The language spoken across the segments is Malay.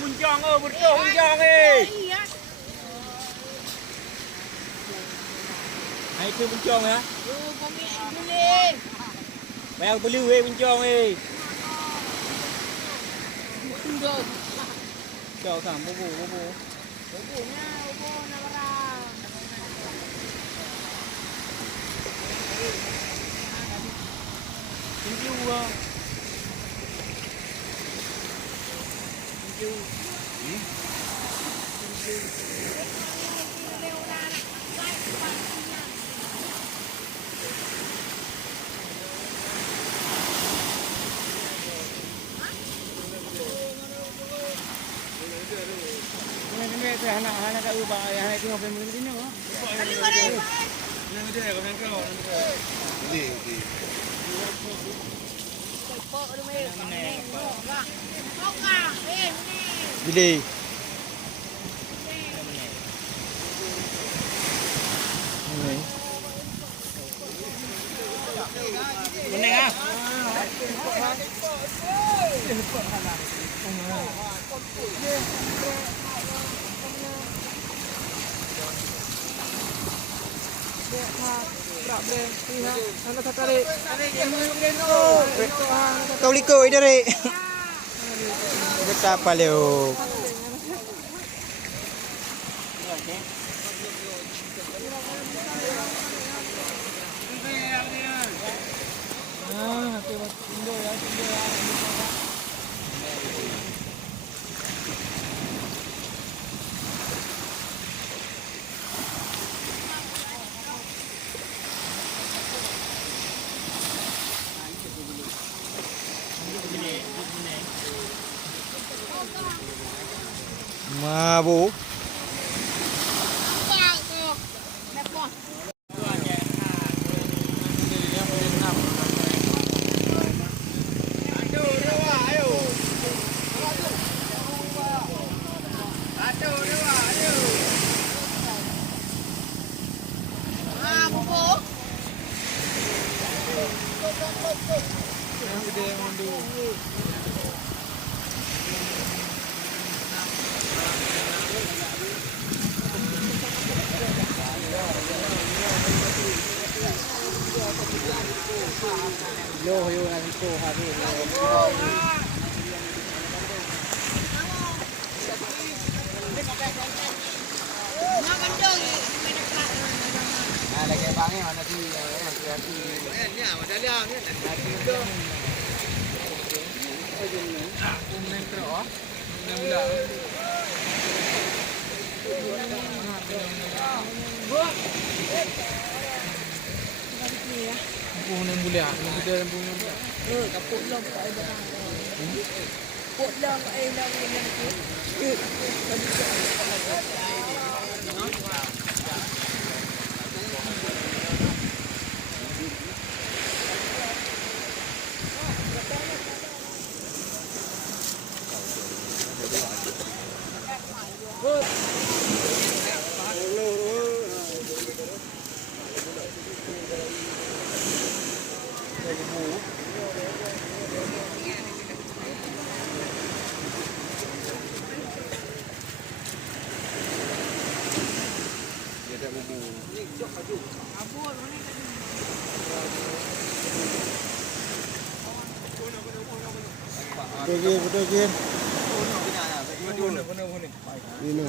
buncong betul buncong Hai tu buncong ya. Bayang beli buncong Jauh sam bobo. Bobonya, bobo nawarang. Thank you. Ini anak-anak kat rumah ayah tengok family ni oh. Nang dia kau nang kau. Okey. Bila? Meneng ah. Kau liko ini re. Kita apa leo? Mabuk. Yo nanti ko hari. Lagi bangnya mana sih? Ni ada liang ni. Bukan yang mulia, yang kita yang punya. Kaput lah kat air barang. Kaput lah kat air barang tu. Betul ke? Ini.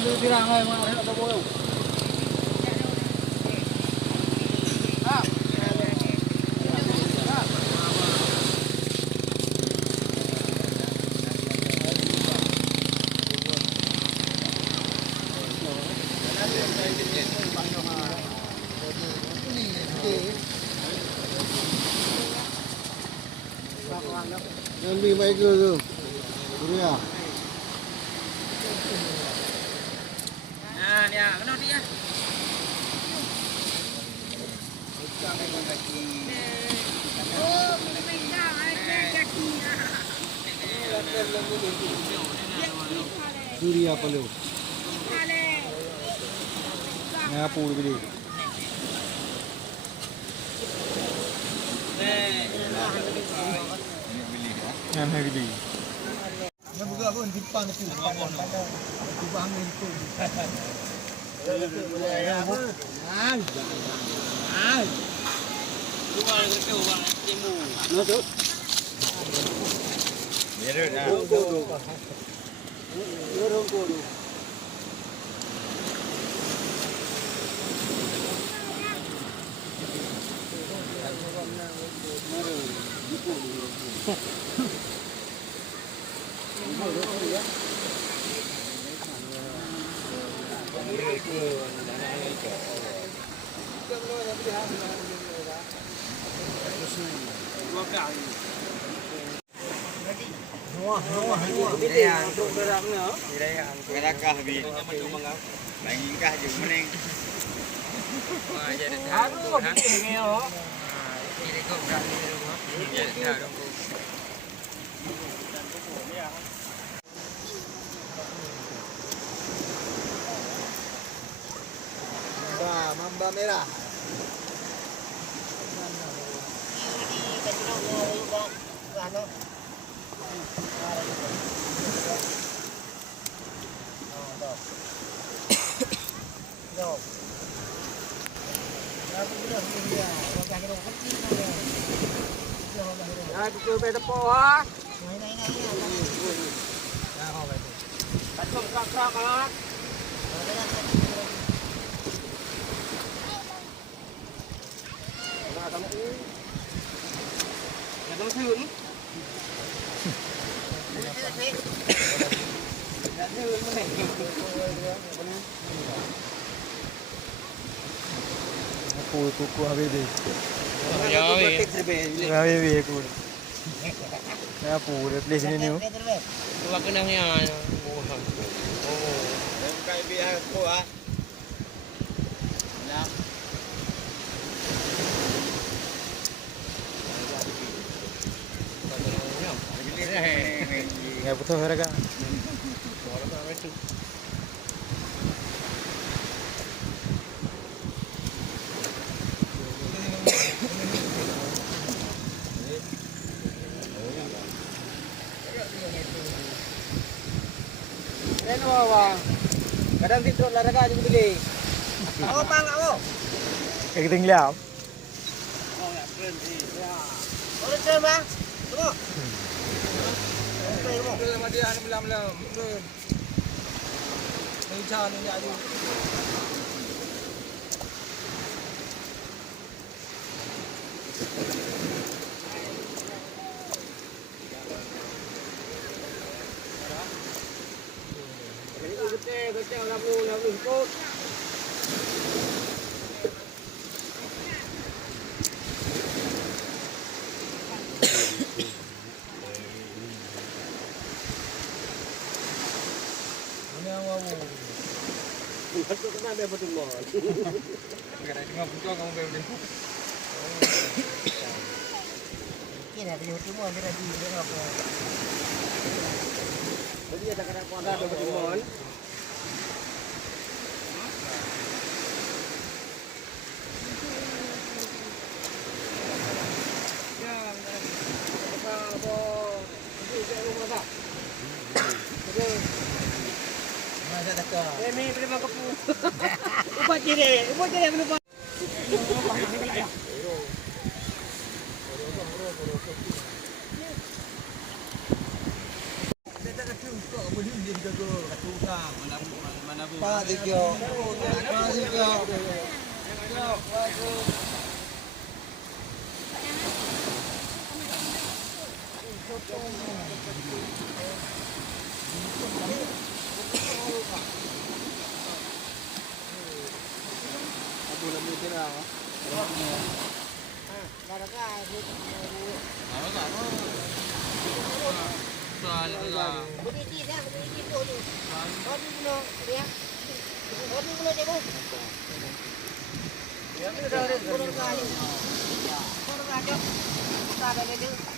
Lu bilang ai mau ada boyo. Yang lebih baik tu. Suria. Nah, dia kena dia. Oh, minumay kaki. Surya Palu. Nga pool bili. Nga bili. Nga buka pun dipang tu. Dipang itu. Nó tốt. Nhớ rồi nè. Nhớ không cô được. Merakah bi. Langkah je meneng. Aduh, begini oh. Ini kau berani rumah. Jadi dah dong. Mamba merah. Aku ke depo ha. Kacung krak-krak malah. Kamu thử. Kuku habibi. Habibi aku. Ya pura place ni ni. Huwag ka nang yan. Oo. Kaibigan ko ah. Wala. Nga betul mereka. Kadang tidur olahraga juga beli. Ako bang ako. Kayak liam. Orang keren bang. Tunggu. Sama dia ni melam-melam. Keren. Ni cara ni aja. Kecil làm luôn tốt. Ini awal. Betul kan ada betul mall. Kadang cuma buka kamu beli. Ini ada betul mall ni tadi dia apa? Jadi ada kadang ada betul mall. Ini terima kepu. Ubat kiri menumpang. Pak Dikyo. Bulan itu lah. Soal ไปเรื่อยๆ